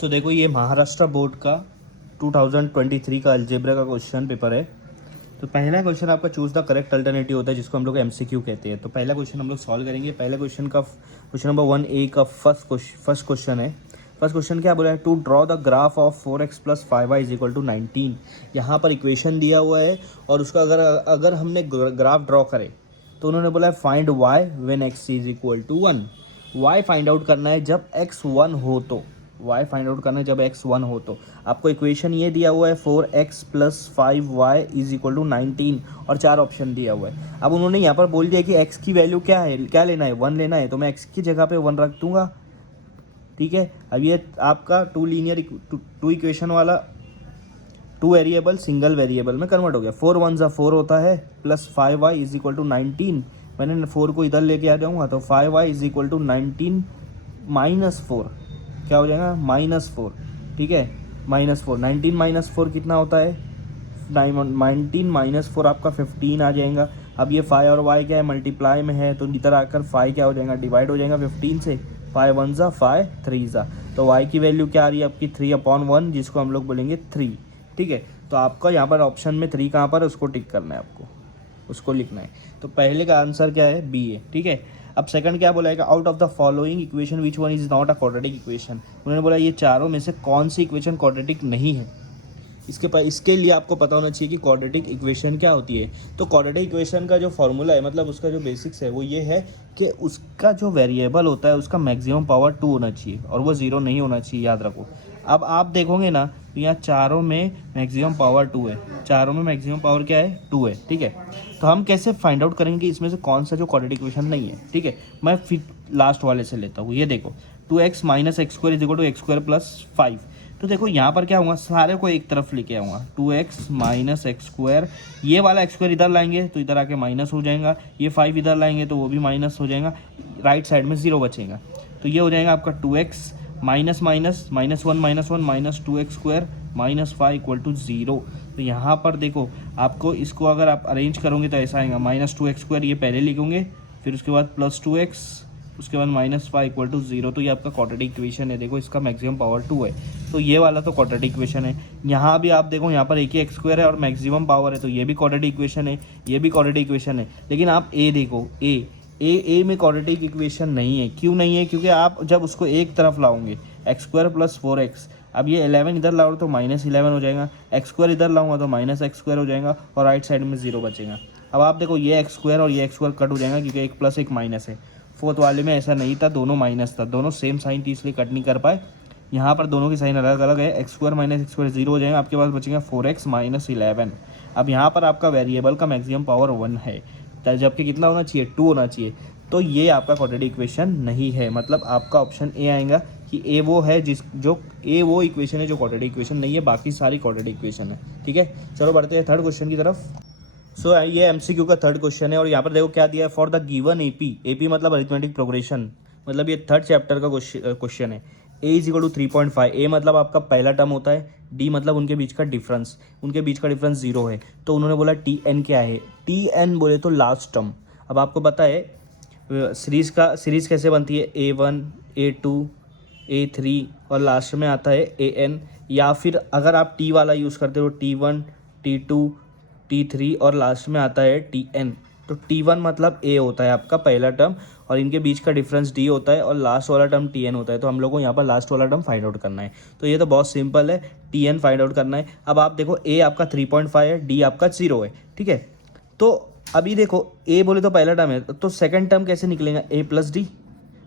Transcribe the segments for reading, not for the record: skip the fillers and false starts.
सो देखो ये महाराष्ट्र बोर्ड का 2023 का अलजेब्रा का क्वेश्चन पेपर है। तो पहला क्वेश्चन आपका चूज द करेक्ट अल्टरनेटिव होता है जिसको हम लोग एमसीक्यू कहते हैं। तो पहला क्वेश्चन हम लोग सॉल्व करेंगे। पहला क्वेश्चन का क्वेश्चन नंबर 1A का फर्स्ट क्वेश्चन है। फर्स्ट क्वेश्चन क्या बोला है, to draw the graph of 4x plus 5y is equal to 19। यहाँ पर इक्वेशन दिया हुआ है और उसका अगर हमने ग्राफ ड्रॉ करे तो उन्होंने बोला है find y when x is equal to 1। y find out करना है जब x 1 हो तो, y फाइंड आउट करना है जब x 1 हो तो। आपको इक्वेशन ये दिया हुआ है 4x plus 5y is equal to 19 और 4 ऑप्शन दिया हुआ है। अब उन्होंने यहाँ पर बोल दिया कि x की वैल्यू क्या है, क्या लेना है, 1 लेना है, तो मैं x की जगह पे 1 रख दूंगा। ठीक है, अब ये आपका टू इक्वेशन वाला 2 वेरिएबल सिंगल वेरिएबल में कन्वर्ट हो गया। 4 1 ज़ा 4 होता है plus 5y is equal to 19। मैंने 4 को इधर लेके आ जाऊँगा तो 5y is equal to 19 minus 4 क्या हो जाएगा, -4। ठीक है, -4, 19 माइनस 4 कितना होता है, 19 माइनस 4 आपका 15 आ जाएगा। अब ये 5 और y क्या है, मल्टीप्लाई में है तो इधर आकर 5 क्या हो जाएगा, डिवाइड हो जाएगा 15 से। 5 1 ज़ा 5 3 ज़ा, तो y की वैल्यू क्या आ रही है आपकी 3/1 जिसको हम लोग बोलेंगे 3। ठीक है, तो आपका यहाँ पर ऑप्शन में 3 कहाँ पर है उसको टिक करना है, आपको उसको लिखना है। तो पहले का आंसर क्या है, बी है। ठीक है, अब सेकंड क्या बोला है, out of the following equation which one is not a quadratic equation. उन्होंने बोला ये चारों में से कौन सी इक्वेशन क्वाड्रेटिक नहीं है। इसके लिए आपको पता होना चाहिए कि क्वाड्रेटिक इक्वेशन क्या होती है। तो क्वाड्रेटिक इक्वेशन का जो फॉर्मूला है, मतलब उसका जो बेसिक्स है वो ये है कि उसका जो वेरिएबल होता है उसका मैक्सिमम पावर 2 होना चाहिए और वो 0 नहीं होना चाहिए, याद रखो। अब आप देखोगे ना तो यहाँ चारों में मैक्सिमम पावर 2 है, चारों में मैक्सिमम पावर क्या है, 2 है। ठीक है, तो हम कैसे फाइंड आउट करेंगे कि इसमें से कौन सा जो क्वाड्रेटिक इक्वेशन नहीं है। ठीक है, मैं फिर लास्ट वाले से लेता हूँ। ये देखो 2x minus x square is equal to x square plus 5। तो देखो यहाँ पर क्या होगा, सारे को एक तरफ लेके आऊँगा, 2x माइनस एक्स स्क्वायर, ये वाला एक्स स्क्वायर इधर लाएंगे तो इधर आके माइनस हो जाएगा, ये 5 इधर लाएंगे तो वो भी माइनस हो जाएगा, राइट साइड में 0 बचेगा। तो ये हो जाएगा आपका 2x minus minus -1 minus 2x square minus 5 equal to 0। तो यहाँ पर देखो आपको इसको अगर आप अरेंज करोगे तो ऐसा आएगा, -2x स्क्वायर ये पहले लिखोगे, फिर उसके बाद +2x, उसके बाद -5 इक्वल टू 0। तो ये आपका क्वाड्रेटिक इक्वेशन है। देखो इसका मैक्सिमम पावर 2 है, तो ये वाला तो क्वाड्रेटिक इक्वेशन है। यहाँ भी आप देखो यहाँ पर एक ही एक्स स्क्वायर है और मैक्सिमम पावर है, तो ये भी क्वाड्रेटिक इक्वेशन है, ये भी क्वाड्रेटिक इक्वेशन है। लेकिन आप ए देखो, ए में क्वाड्रेटिक इक्वेशन नहीं है। क्यों नहीं है, क्योंकि आप जब उसको एक तरफ लाओगे एक्स स्क्वायर प्लस 4x, अब ये 11 इधर लाओ तो -11 हो जाएगा, एक्स स्क्वायर इधर लाऊंगा तो -x स्क्वायर हो जाएगा और राइट साइड में 0 बचेगा। अब आप देखो ये एक्स स्क्वायर और ये एक्स स्क्वायर कट हो जाएगा क्योंकि एक प्लस एक माइनस है। फोर्थ वाले में ऐसा नहीं था, दोनों माइनस था, दोनों सेम साइन थी इसलिए कट नहीं कर पाए। यहाँ पर दोनों की साइन अलग अलग है, x square minus x square 0 हो जाएगा, आपके पास बचेगा 4x माइनस 11। अब यहाँ पर आपका वेरिएबल का मैक्सिमम पावर 1 है, जबकि कितना होना चाहिए, 2 होना चाहिए। तो ये आपका क्वाड्रेटिक इक्वेशन नहीं है, मतलब आपका ऑप्शन ए आएगा कि ए वो है ए वो इक्वेशन है जो क्वाड्रेटिक इक्वेशन नहीं है, बाकी सारी क्वाड्रेटिक इक्वेशन है। ठीक है, चलो बढ़ते हैं थर्ड क्वेश्चन की तरफ। सो ये एमसीक्यू का थर्ड क्वेश्चन है और यहाँ पर देखो क्या दिया है, फॉर द गिवन एपी मतलब अरिथमेटिक प्रोग्रेशन, मतलब ये थर्ड चैप्टर का क्वेश्चन है। ए इज इक्वल टू 3.5, ए मतलब आपका पहला टर्म होता है, डी मतलब उनके बीच का डिफरेंस, 0 है। तो उन्होंने बोला टी एन क्या है, टी एन बोले तो लास्ट टर्म। अब आपको पता है सीरीज़ कैसे बनती है, A1 A2 A3 और लास्ट में आता है AN, या फिर अगर आप टी वाला यूज़ करते हो T1 T2 T3 और लास्ट में आता है TN। तो T1 मतलब A होता है आपका पहला टर्म और इनके बीच का डिफरेंस D होता है और लास्ट वाला टर्म TN होता है। तो हम लोग को यहाँ पर लास्ट वाला टर्म फाइंड आउट करना है। तो ये तो बहुत सिंपल है, TN फाइंड आउट करना है। अब आप देखो A आपका 3.5 है, D आपका 0 है। ठीक है, तो अभी देखो ए बोले तो पहला टर्म है, तो सेकंड टर्म कैसे निकलेगा, ए प्लस डी,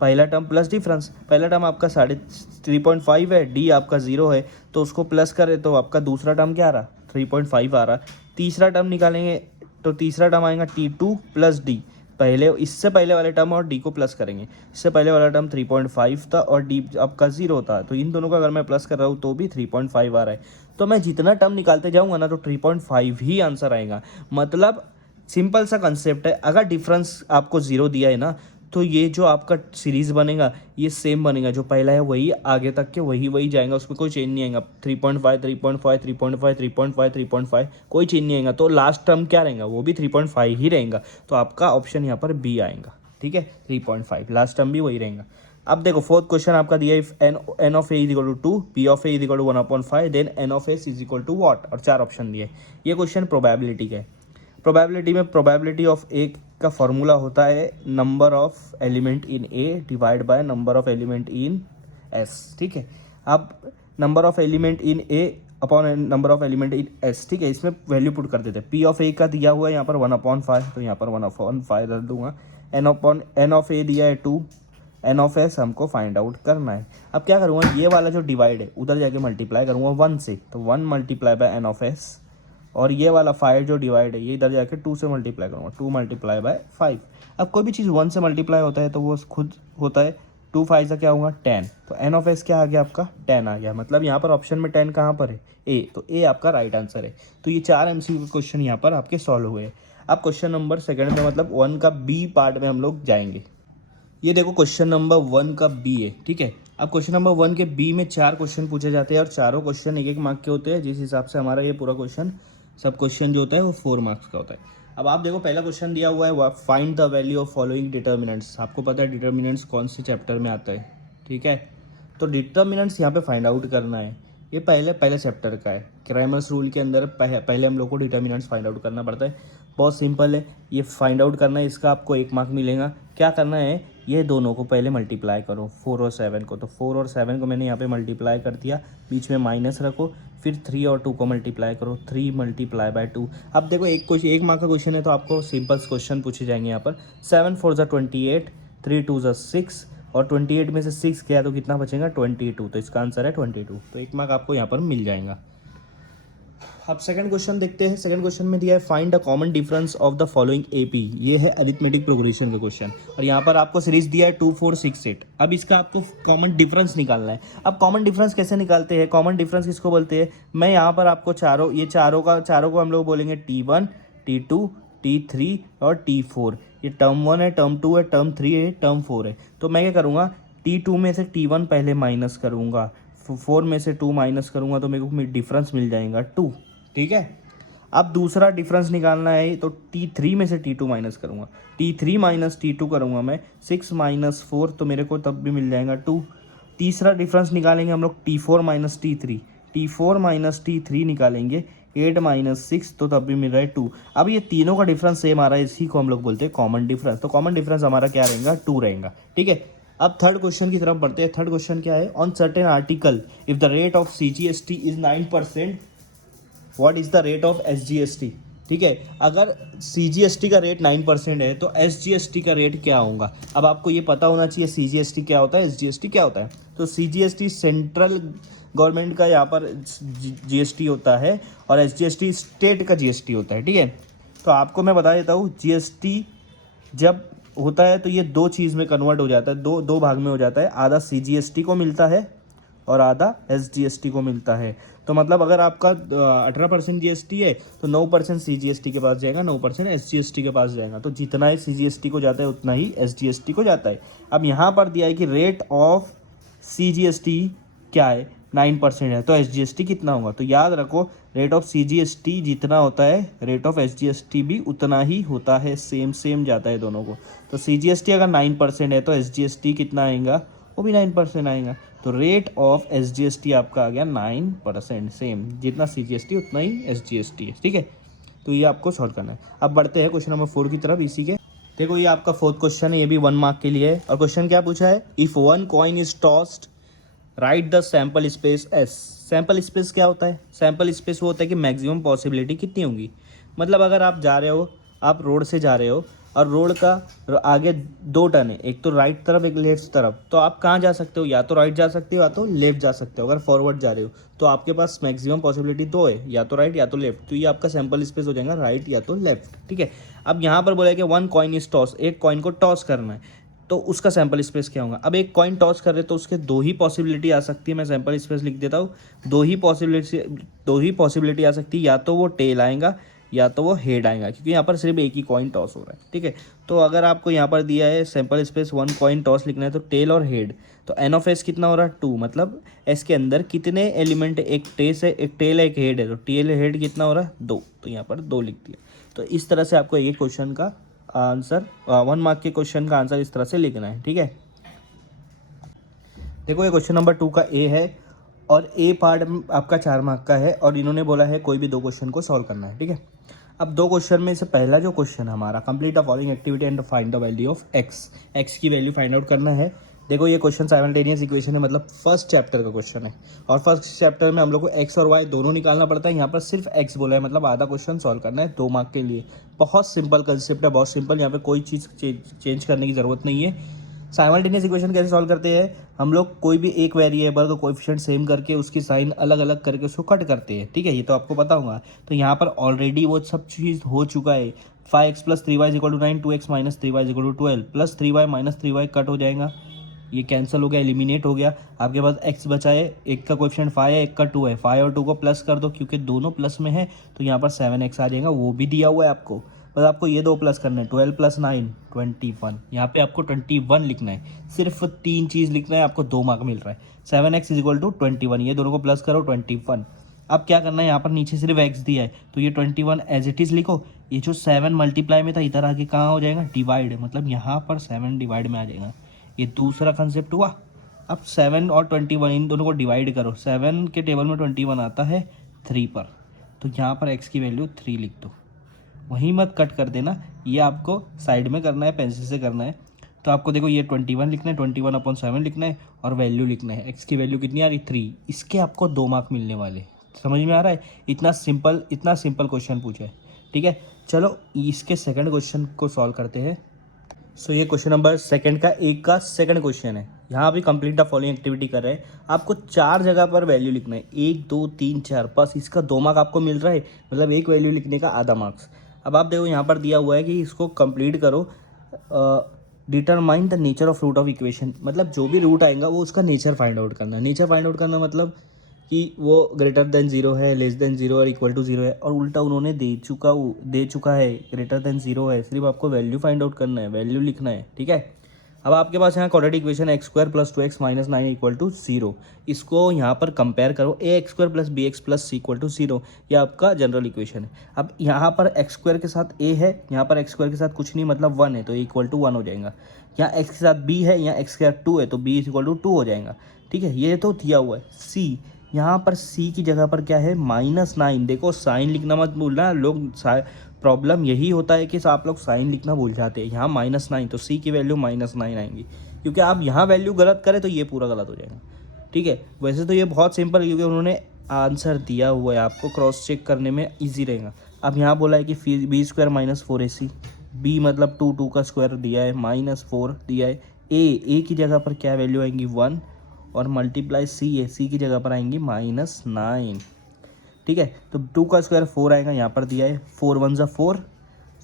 पहला टर्म प्लस डिफरेंस। पहला टर्म आपका 3.5 है, डी आपका 0 है, तो उसको प्लस करें तो आपका दूसरा टर्म क्या आ रहा, 3.5 आ रहा। तीसरा टर्म निकालेंगे तो तीसरा टर्म आएगा T2 प्लस डी, पहले इससे पहले वाले टर्म और डी को प्लस करेंगे। इससे पहले वाला टर्म 3.5 था और डी आपका 0 था, तो इन दोनों का अगर मैं प्लस कर रहा हूँ तो भी 3.5 आ रहा है। तो मैं जितना टर्म निकालते जाऊँगा ना तो 3.5 ही आंसर आएगा। मतलब सिंपल सा कंसेप्ट है, अगर डिफरेंस आपको 0 दिया है ना तो ये जो आपका सीरीज़ बनेगा ये सेम बनेगा, जो पहला है वही आगे तक के वही जाएगा, उसमें कोई चेंज नहीं आएगा। 3.5 3.5 3.5 3.5 3.5 कोई चेंज नहीं आएगा। तो लास्ट टर्म क्या रहेगा, वो भी 3.5 ही रहेगा। तो आपका ऑप्शन यहाँ पर बी आएगा। ठीक है, 3.5 लास्ट टर्म भी वही रहेगा। अब देखो फोर्थ क्वेश्चन आपका दिया, if n of A is equal to 2, P of A is equal to 1/5, then n of S is equal to what, और 4 ऑप्शन दिए। ये क्वेश्चन प्रोबेबिलिटी का है। प्रोबेबिलिटी में प्रोबेबिलिटी ऑफ ए का फॉर्मूला होता है number of element in A divide by number of element in S, ठीक है। अब number of element in A upon number of element in S, ठीक है, इसमें वैल्यू पुट कर देते हैं। पी ऑफ ए का दिया हुआ है यहाँ पर 1/5, तो यहाँ पर 1/5 रख दूंगा। एन ऑफ ए दिया है 2, एन ऑफ एस हमको फाइंड आउट करना है। अब क्या करूँगा, ये वाला जो डिवाइड है उधर जाके मल्टीप्लाई करूँगा 1 से, तो 1 multiply by n of S, और ये वाला 5 जो डिवाइड है ये इधर जाके 2 से मल्टीप्लाई करूँगा, 2 मल्टीप्लाई बाय 5। अब कोई भी चीज़ 1 से मल्टीप्लाई होता है तो वो खुद होता है, 2 5 से क्या होगा 10, तो एन ऑफ एस क्या आ गया आपका 10 आ गया। मतलब यहाँ पर ऑप्शन में 10 कहाँ पर है, ए, तो ए आपका राइट आंसर है। तो ये 4 एमसीक्यू के क्वेश्चन यहाँ पर आपके सॉल्व हुए हैं। अब क्वेश्चन नंबर सेकंड में मतलब 1 का बी पार्ट में हम लोग जाएंगे। ये देखो क्वेश्चन नंबर 1 का बी है, ठीक है। अब क्वेश्चन नंबर 1 के बी में 4 क्वेश्चन पूछे जाते हैं और चारों क्वेश्चन 1-1 मार्क के होते हैं, जिस हिसाब से हमारा ये पूरा क्वेश्चन सब क्वेश्चन जो होता है वो 4 मार्क्स का होता है। अब आप देखो पहला क्वेश्चन दिया हुआ है, find the value of following determinants. आपको पता है डिटर्मिनेंट्स कौन से चैप्टर में आता है, ठीक है। तो डिटर्मिनेंट्स यहाँ पे फाइंड आउट करना है। ये पहले चैप्टर का है। क्रैमर्स रूल के अंदर पहले हम लोग को डिटर्मिनेंट्स फाइंड आउट करना पड़ता है। बहुत सिंपल है, ये फाइंड आउट करना है, इसका आपको 1 मार्क मिलेगा। क्या करना है, ये दोनों को पहले मल्टीप्लाई करो, 4 और 7 को। तो 4 और 7 को मैंने यहाँ पे मल्टीप्लाई कर दिया, बीच में माइनस रखो, फिर 3 और 2 को मल्टीप्लाई करो, 3 मल्टीप्लाई बाय 2। अब देखो एक मार्क का क्वेश्चन है तो आपको सिंपल क्वेश्चन पूछे जाएंगे यहाँ पर। 7 4 ज़ा 28, 3 2 ज़ा 6, और 28 में से 6 गया तो कितना बचेगा 22, तो इसका आंसर है 22। तो 1 मार्क आपको यहाँ पर मिल जाएगा। अब सेकंड क्वेश्चन देखते हैं। सेकंड क्वेश्चन में दिया है find the common difference of the following AP. ये है अरिथमेटिक प्रोग्रेशन का क्वेश्चन, और यहाँ पर आपको सीरीज दिया है 2 4 6 8। अब इसका आपको कॉमन डिफरेंस निकालना है। अब कॉमन डिफरेंस कैसे निकालते हैं, कॉमन डिफरेंस किसको बोलते हैं, मैं यहाँ पर आपको चारों को हम लोग बोलेंगे T1 T2 T3 और T4। ये टर्म 1 है, टर्म 2 है, टर्म 3 है, टर्म 4 है। तो मैं क्या करूँगा, T2 में से T1 पहले माइनस करूँगा, 4 में से 2 माइनस करूँगा, तो मेरे को डिफरेंस मिल जाएगा 2, ठीक है। अब दूसरा डिफरेंस निकालना है तो T3 में से T2 माइनस करूँगा, T3 माइनस T2 करूँगा मैं, 6 माइनस 4, तो मेरे को तब भी मिल जाएगा 2। तीसरा डिफरेंस निकालेंगे हम लोग T4 minus T3, T4 minus T3 निकालेंगे, 8 माइनस 6, तो तब भी मिल रहा है 2। अब ये तीनों का डिफरेंस सेम आ रहा है, इसी को हम लोग बोलते हैं कॉमन डिफरेंस। तो कॉमन डिफरेंस हमारा क्या रहेगा, 2 रहेगा, ठीक है। अब थर्ड क्वेश्चन की तरफ बढ़ते हैं। थर्ड क्वेश्चन क्या है, on certain article if the rate of CGST is 9%, what is the rate of SGST, ठीक है। अगर CGST का रेट 9% है तो SGST का रेट क्या होगा। अब आपको ये पता होना चाहिए CGST क्या होता है, SGST क्या होता है। तो CGST सेंट्रल गवर्नमेंट का यहाँ पर GST होता है, और SGST स्टेट का GST होता है, ठीक है। तो आपको मैं बता देता हूँ, GST जब होता है तो ये 2 चीज़ में कन्वर्ट हो जाता है, दो भाग में हो जाता है। आधा CGST को मिलता है और आधा SGST को मिलता है। तो मतलब अगर आपका 18% GST है तो 9% CGST के पास जाएगा, 9% SGST के पास जाएगा। तो जितना ही CGST को जाता है उतना ही SGST को जाता है। अब यहाँ पर दिया है कि रेट ऑफ CGST क्या है, 9% है, तो SGST कितना होगा। तो याद रखो, रेट ऑफ CGST जितना होता है रेट ऑफ SGST भी उतना ही होता है, सेम जाता है दोनों को। तो CGST अगर 9% है तो SGST कितना आएगा, वो भी 9% आएगा। तो रेट ऑफ SGST आपका आ गया 9%, सेम जितना CGST उतना ही SGST है, ठीक है। तो ये आपको सॉल्व करना है। अब बढ़ते हैं क्वेश्चन नंबर 4 की तरफ। इसी के देखो ये आपका फोर्थ क्वेश्चन है, ये भी 1 मार्क के लिए है। और क्वेश्चन क्या पूछा है, if 1 coin is tossed right the sample space S। Sample space क्या होता है, सैम्पल स्पेस वो होता है कि मैक्सिमम पॉसिबिलिटी कितनी होगी। मतलब अगर आप जा रहे हो, आप रोड से जा रहे हो और रोड का आगे 2 टर्न है, एक तो राइट तरफ एक लेफ्ट तरफ, तो आप कहाँ जा सकते हो, या तो राइट जा सकते हो या तो लेफ्ट जा सकते हो। अगर फॉरवर्ड जा रहे हो तो आपके पास मैक्सिमम पॉसिबिलिटी 2 है, या तो राइट या तो लेफ्ट। तो ये आपका सैम्पल स्पेस हो जाएगा राइट या तो लेफ्ट, ठीक है। अब यहाँ पर बोला है कि 1 कॉइन इज टॉस, एक कॉइन को टॉस करना है, तो उसका सैम्पल स्पेस क्या होगा। अब एक कॉइन टॉस कर रहे तो उसके 2 ही पॉसिबिलिटी आ सकती है। मैं सैम्पल स्पेस लिख देता हूँ, 2 ही पॉसिबिलिटी आ सकती है, या तो वो टेल आएगा या तो वो हेड आएगा, क्योंकि यहाँ पर सिर्फ एक ही कॉइन टॉस हो रहा है, ठीक है। तो अगर आपको यहाँ पर दिया है सैम्पल स्पेस 1 कॉइन टॉस लिखना है तो टेल और हेड, तो एन ऑफ एस कितना हो रहा है 2, मतलब एस के अंदर कितने एलिमेंट, एक टेल है एक हेड है, तो टेल हेड कितना हो रहा है 2, तो यहाँ पर 2 लिख दिया। तो इस तरह से आपको ये क्वेश्चन का आंसर 1 मार्क के क्वेश्चन का आंसर इस तरह से लिखना है, ठीक है। देखो ये क्वेश्चन नंबर 2 का ए है और ए पार्ट आपका 4 मार्क का है और इन्होंने बोला है कोई भी 2 क्वेश्चन को सॉल्व करना है, ठीक है। अब 2 क्वेश्चन में से पहला जो क्वेश्चन है हमारा, complete the following activity and find the value of x, x की वैल्यू फाइंड आउट करना है। देखो ये क्वेश्चन साइमल्टेनियस इक्वेशन है, मतलब फर्स्ट चैप्टर का क्वेश्चन है और फर्स्ट चैप्टर में हम लोग को एक्स और वाई दोनों निकालना पड़ता है। यहाँ पर सिर्फ एक्स बोला है, मतलब आधा क्वेश्चन सॉल्व करना है 2 मार्क के लिए। बहुत सिंपल कंसेप्ट है, बहुत सिंपल, यहाँ पे कोई चीज़ चेंज करने की ज़रूरत नहीं है। साइमल्टेनियस इक्वेशन कैसे सॉल्व करते हैं, हम लोग कोई भी एक वेरिएबल का कोएफिशिएंट सेम करके उसकी साइन अलग अलग करके उसको कट करते हैं, ठीक है, ये तो आपको पता होगा। तो यहाँ पर ऑलरेडी वो सब चीज़ हो चुका है। 5x + 3y = 9, 2x - 3y = 12, plus 3y - 3y cut हो जाएगा, ये कैंसिल हो गया, एलिमिनेट हो गया। आपके पास x बचा है, एक का कोएफिशिएंट 5 है, एक का 2 है, 5 और 2 को प्लस कर दो क्योंकि दोनों प्लस में है, तो यहाँ पर 7x आ जाएगा, वो भी दिया हुआ है आपको। बस आपको ये 2 प्लस करना है, 12 + 9 21, यहाँ पे आपको 21 लिखना है। सिर्फ 3 चीज़ लिखना है, आपको 2 मार्क मिल रहा है। 7x = 21, ये दोनों को प्लस करो 21। अब क्या करना है, यहाँ पर नीचे सिर्फ x दिया है तो ये 21 एज इट इज़ लिखो। ये जो 7 मल्टीप्लाई में था इधर आके कहाँ हो जाएगा, डिवाइड, मतलब यहाँ पर 7 डिवाइड में आ जाएगा। ये दूसरा कंसेप्ट हुआ। अब 7 और 21 इन दोनों को डिवाइड करो, 7 के टेबल में 21 आता है 3 पर, तो यहाँ पर x की वैल्यू 3 लिख दो, वहीं मत कट कर देना, ये आपको साइड में करना है, पेंसिल से करना है। तो आपको देखो ये 21 लिखना है, 21/7 लिखना है और वैल्यू लिखना है, x की वैल्यू कितनी आ रही 3, इसके आपको 2 मार्क मिलने वाले। समझ में आ रहा है, इतना सिंपल क्वेश्चन पूछा है, ठीक है। चलो इसके सेकंड क्वेश्चन को सॉल्व करते हैं। सो ये क्वेश्चन नंबर सेकंड का एक का सेकंड क्वेश्चन है। यहाँ अभी कंप्लीट द फॉलोइंग एक्टिविटी कर रहे हैं, आपको 4 जगह पर वैल्यू लिखना है, 1 2 3 4, बस इसका 2 मार्क आपको मिल रहा है, मतलब एक वैल्यू लिखने का आधा मार्क्स। अब आप देखो यहाँ पर दिया हुआ है कि इसको कंप्लीट करो, determine the nature of root of equation, मतलब जो भी रूट आएगा वो उसका नेचर फाइंड आउट करना है। नेचर फाइंड आउट करना मतलब कि वो ग्रेटर देन 0 है, लेस देन 0 और इक्वल टू 0 है, और उल्टा उन्होंने दे चुका है ग्रेटर देन 0 है, सिर्फ आपको वैल्यू फाइंड आउट करना है, वैल्यू लिखना है, ठीक है। अब आपके पास यहाँ क्वाड्रेटिक इक्वेशन x² + 2x - 9 = 0, इसको यहाँ पर कंपेयर करो, ax² + bx + c = 0, ये आपका जनरल इक्वेशन है। अब यहाँ पर x² के साथ a है, यहाँ पर x² के साथ कुछ नहीं, मतलब 1 है, तो = 1 हो जाएगा। यहाँ x के साथ b है, यहाँ x के साथ 2 है, तो b = 2 हो जाएगा, ठीक है। ये तो दिया हुआ है। c, यहाँ पर c की जगह पर क्या है, -9। देखो साइन लिखना मत भूलना, लोग प्रॉब्लम यही होता है कि आप लोग साइन लिखना भूल जाते हैं। यहाँ -9 तो सी की वैल्यू -9 आएंगी, क्योंकि आप यहाँ वैल्यू गलत करें तो ये पूरा गलत हो जाएगा, ठीक है। वैसे तो ये बहुत सिंपल है क्योंकि उन्होंने आंसर दिया हुआ है, आपको क्रॉस चेक करने में ईजी रहेगा। अब यहाँ बोला है कि b² - 4ac, b मतलब 2 का स्क्वायर दिया है, -4 दिया है। ए की जगह पर क्या वैल्यू आएंगी 1, और मल्टीप्लाई सी है, सी की जगह पर आएंगी -9, ठीक है। तो 2 का स्क्वायर 4 आएगा, यहाँ पर दिया है 4 × 1 = 4,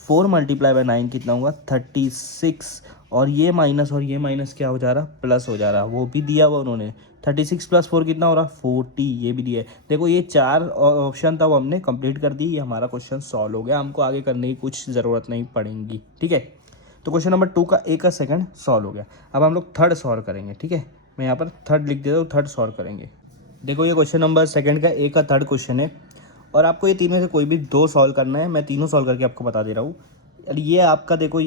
4 × 9 कितना होगा 36, और ये माइनस क्या हो जा रहा, प्लस हो जा रहा, वो भी दिया हुआ उन्होंने। 36 + 4 कितना हो रहा 40, ये भी दिया है। देखो ये 4 ऑप्शन था वो हमने कंप्लीट कर दी, ये हमारा क्वेश्चन सॉल्व हो गया, हमको आगे करने की कुछ ज़रूरत नहीं पड़ेगी, ठीक है। तो क्वेश्चन नंबर 2 का ए का सेकंड सॉल्व हो गया। अब हम लोग थर्ड सॉल्व करेंगे, ठीक है, मैं यहाँ पर थर्ड लिख देता हूँ, थर्ड सॉल्व करेंगे। देखो ये क्वेश्चन नंबर सेकंड का ए का थर्ड क्वेश्चन है और आपको ये तीनों से कोई भी 2 सॉल्व करना है, मैं तीनों सॉल्व करके आपको बता दे रहा हूँ। और ये आपका देखो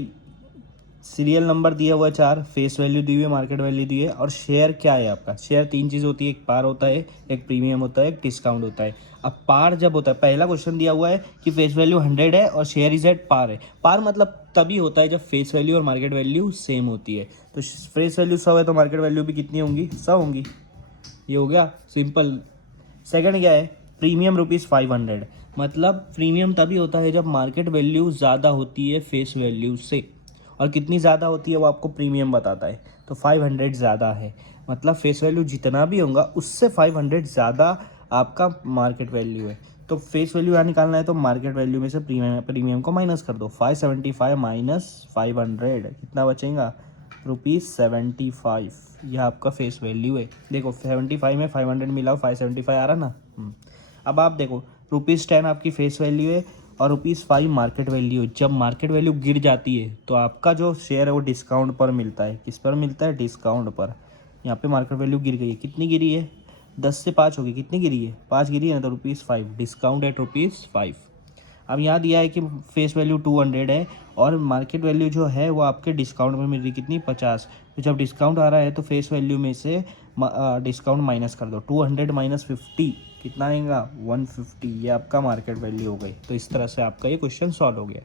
सीरियल नंबर दिया हुआ है 4, फेस वैल्यू दी हुई है, मार्केट वैल्यू दी है, और शेयर क्या है आपका, शेयर 3 चीज़ होती है, एक पार होता है, एक प्रीमियम होता है, एक डिस्काउंट होता है। अब पार जब होता है, पहला क्वेश्चन दिया हुआ है कि फेस वैल्यू 100 है और शेयर इज एट पार है। पार मतलब तभी होता है जब फेस वैल्यू और मार्केट वैल्यू सेम होती है। तो फेस वैल्यू 100 है तो मार्केट वैल्यू भी कितनी होंगी, 100 होंगी, ये हो गया सिंपल। सेकंड क्या है, प्रीमियम ₹500, मतलब प्रीमियम तभी होता है जब मार्केट वैल्यू ज़्यादा होती है फेस वैल्यू से, और कितनी ज़्यादा होती है वो आपको प्रीमियम बताता है। तो 500 ज़्यादा है, मतलब फेस वैल्यू जितना भी होगा उससे 500 ज़्यादा आपका मार्केट वैल्यू है। तो फेस वैल्यू यहाँ निकालना है तो मार्केट वैल्यू में से प्रीमियम को माइनस कर दो, 575 - 500 कितना बचेगा, ₹75। यह आपका फेस वैल्यू है। देखो 75 में 500 मिलाओ, 575 आ रहा ना। अब आप देखो ₹10 आपकी फेस वैल्यू है और ₹5 मार्केट वैल्यू है। जब मार्केट वैल्यू गिर जाती है तो आपका जो शेयर है वो डिस्काउंट पर मिलता है। किस पर मिलता है, डिस्काउंट पर। यहाँ पे मार्केट वैल्यू गिर गई है, कितनी गिरी है, 10 से 5 होगी, कितनी गिरी है, 5 गिरी है ना, तो ₹5, डिस्काउंट एट ₹5। अब यहाँ दिया है कि फेस वैल्यू 200 है और मार्केट वैल्यू जो है वो आपके डिस्काउंट में मिल रही कितनी, 50। तो जब डिस्काउंट आ रहा है तो फेस वैल्यू में से डिस्काउंट माइनस कर दो। 200 माइनस 50 कितना आएगा 150, ये आपका मार्केट वैल्यू हो गई। तो इस तरह से आपका ये क्वेश्चन सॉल्व हो गया।